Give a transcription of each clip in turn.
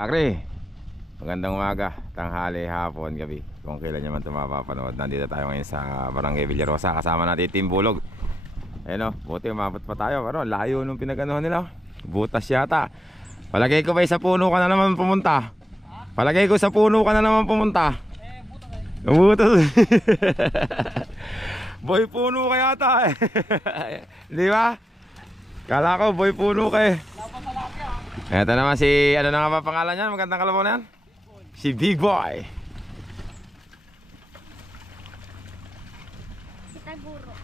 Kakri, magandang umaga, tanghali, hapon, gabi. Kung kailan nyo man ito mapapanood. Nandito tayo ngayon sa Barangay Villarosa. Kasama natin Team Bulog. Ayun o, buti umabot pa tayo. Pero layo nung pinag-anuhan nila. Butas yata. Palagay ko ba sa puno ka na naman pumunta? Palagay ko sa puno ka na naman pumunta. Butas. Boy puno ka yata eh. Di ba? Kala ko boy puno ka eh. Ito naman si, ano na nga ba pangalan niyan? Magandang kalabaw na yan? Si Big Boy. Chitaguro.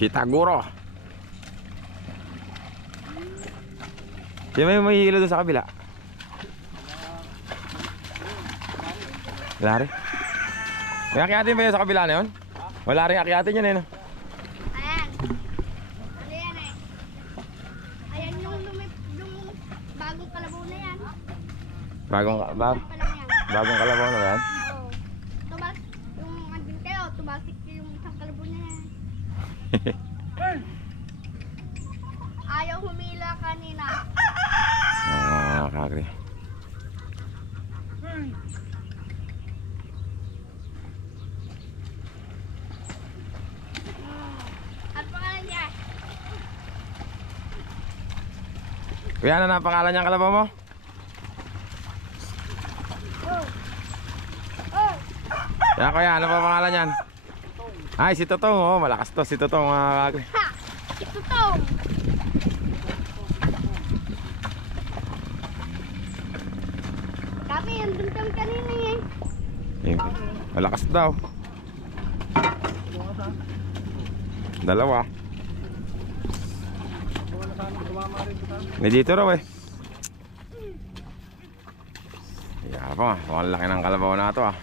Chitaguro. Di may hilo doon sa kabila? Wala rin. May akyatin ba yun sa kabila na yun? Wala rin akyatin yun eh no? Ayan. Ano yan eh? Ayan yung bagong kalabaw na yan. Bagong kalabaw na yan? Oo. Yung andun kayo, tumasik yung isang kalabaw na yan. Ayaw humila kanina. Kakri. Ano pangalan niya? Kuya, ano na pangalan niyang kalabaw mo? Yan kuya, ano pa pangalan niyan? Ay, si Totong, oh, malakas to si Totong mga kakri. Ha! Ito to! Kami, andun kami kanina eh. Malakas daw. Dalawa. May dito raw eh. Yapang ah, mukhang laki ng kalabaw na ito ah.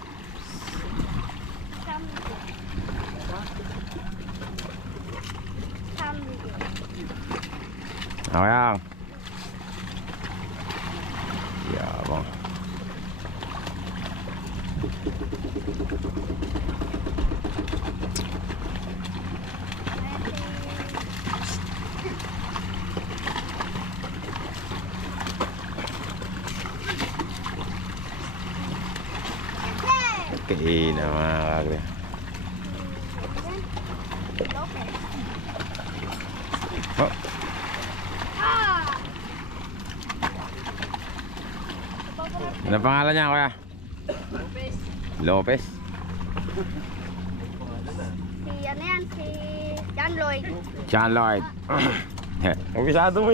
Okay lang. Yapang. Okay na mga kakri. Oh. Ano pangalan niya kuya? Lopez. Si ano yan, si John Lloyd. John Lloyd. Umisado mo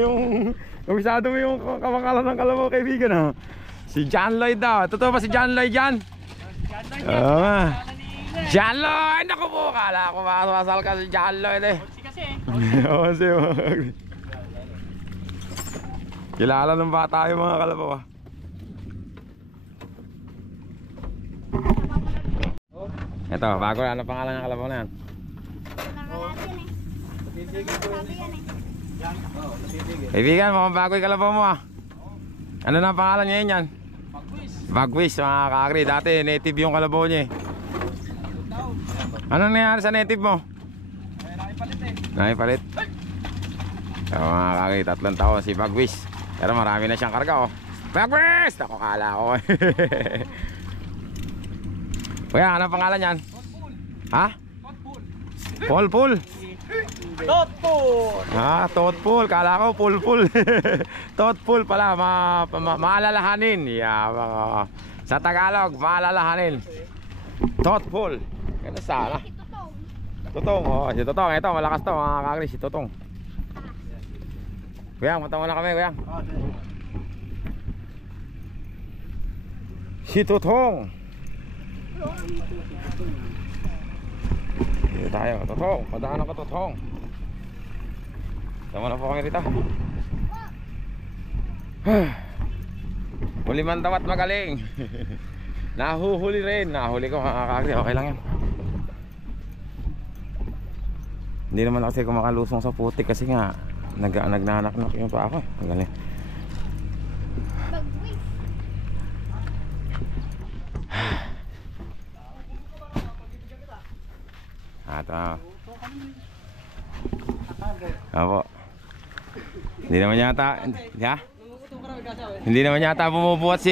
yung kamakalan ng kalabaw kaibigan ha. Si John Lloyd daw. Totoo ba si John Lloyd yan? Oo nga. John Lloyd! Naku po, kala ko makasal ka si John Lloyd eh. Oo kasi kilala ng bata yung mga kalabaw ah. Ito, bago na. Ano pangalan ng kalabaw na yan? Nakalatin eh. Sabi yan eh. Kaibigan, mukhang bago yung kalabaw mo ah. Ano na pangalan niya yan? Bagwis mga kakri. Dati native yung kalabaw niya eh. Anong nangyari sa native mo? Nakipalit. So mga kakri, 3 taon si Bagwis. Pero marami na siyang karga oh. Bagwis! Ako kala ko Kuya, anong pangalan yan? Ha? Polpul. Totpul. Totpul. Kala ko pulpul. Totpul pala, maalalahanin. Yeah, sa Tagalog, maalalahanin. Totpul. Kaya sana. Totong, oh, si Totong. Ito, malakas to mga kakri, si Totong. Kuya, punta muna kami, kuya. Si Totong. Dito tayo, Totong. Padaan ako, Totong. Tama na po kami rito. Huli man daw at magaling. Nahuhuli rin. Nahuli ko kakakri. Okay lang yan. Hindi naman kasi kumakalusong sa putik kasi nga nagnanak-nak yung pa ako. Magaling. Apo. Hindi naman yata, ha? Hindi naman yata bumubuhat si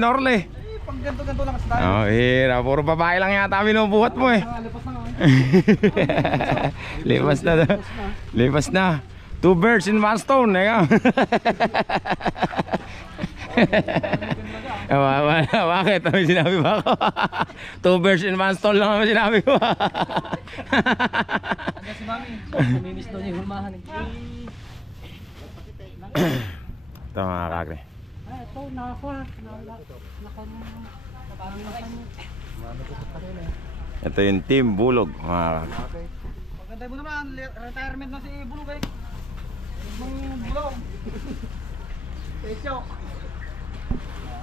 Norle. Pag ganto-ganto lang kasi tayo. Oh, hira. Puro babae lang yata binubuhat mo eh. Lipas na nga. Lipas na. Lipas na. 2 birds in 1 stone. Bakit? Ano sinabi ba ako? 2 birds in 1 stone lang naman sinabi ko. Hanggang si Mami. Naminis daw niya yung hulmahan eh. Ito mga kakre. Ito, nakakuha. Ito yung Team Bulog mga kakre. Maganda mo naman, retirement na si Bulog eh. Yung Bulog. Pesyo.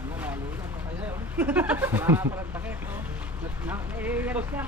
Nalo na pa kayo. Nakaparang takip. Naiyaros ka.